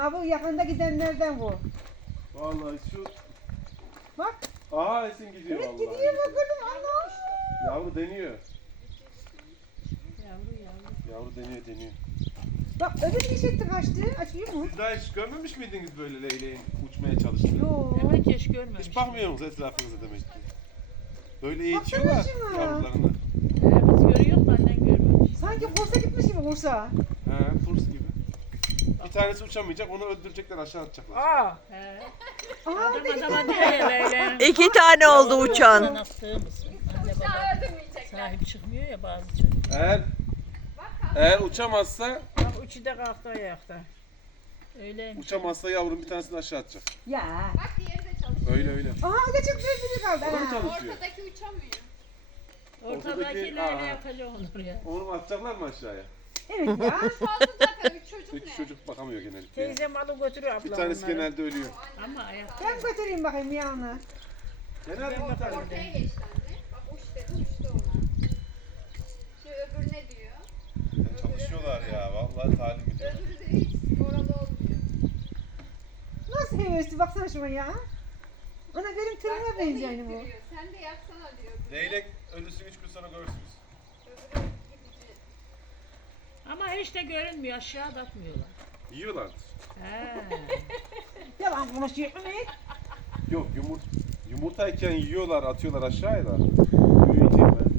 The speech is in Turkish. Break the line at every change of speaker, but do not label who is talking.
Abi yakında gidenlerden bu.
Vallahi şu...
Bak.
Aa Esin gidiyor
Evet
vallahi.
gidiyor bak gördün mü? Allah.
Yavru deniyor.
Yavru.
Yavru deniyor.
Bak öbür dişekti kaçtı. Açıyor mu?
Siz daha hiç görmemiş miydiniz böyle leyleğin uçmaya çalıştığını?
Yok.
Demek ki hiç görmemiş.
Hiç bakmıyor musunuz etrafınıza demek ki? Böyle eğitiyorlar
Baksana şuna.
yavrularını.
Biz görüyoruz da annen görmemiş.
Sanki kursa gitmiş gibi kursa.
He, furs gibi. Bir tanesi uçamayacak, onu öldürecekler, aşağı atacaklar.
Aa. He.
Aa bir de iki
Adama
tane.
diyor Leyla.
2 tane oldu uçan.
Attığımız. Anne baba sahip çıkmıyor ya bazı çocuk.
Eğer uçamazsa,
Bak üçü de kalktı ayakta. Öyleymiş.
uçamazsa yavrun bir tanesini aşağı atacak.
Ya.
Bak diğeri de çalışıyor.
Öyle.
Aha o da çıktı biri kaldı.
O da mı
Ha.
çalışıyor?
Ortadaki uçamıyor.
Ortadaki
Ortadaki-
Leyla
Aa.
yapacak olur ya.
Onu atacaklar mı aşağıya?
Evet ya.
Fazla zaten 3 çocuk
Peki
ne?
çocuk bakamıyor genellikle.
Teyze malı götürüyor ablam
Bir tanesi
onları.
genelde ölüyor.
Ama ayakta.
Ben götüreyim bakayım yanına.
Genelde
Ben bakarım.
Ortaya geçti anne. Bak uç dedi uçtu ona. Şimdi öbür ne diyor?
çalışıyorlar ya, vallahi talim ediyor.
Öbürü de hiç oralı olmuyor.
Nasıl hevesli baksana şuna ya. Ana benim
Bak
tırnağa
onu
benziyor yani bu.
ittiriyor. Sen de yapsana diyor.
Leylek ölüsün 3 gün sonra görürsünüz.
Öbürü gidici.
Ama hiç de görünmüyor. Aşağı da atmıyorlar.
Yiyorlar.
He.
Yalan konuşuyor Mehmet.
Yok yumurtayken yiyorlar, atıyorlar aşağıya da. Büyüyünce ben.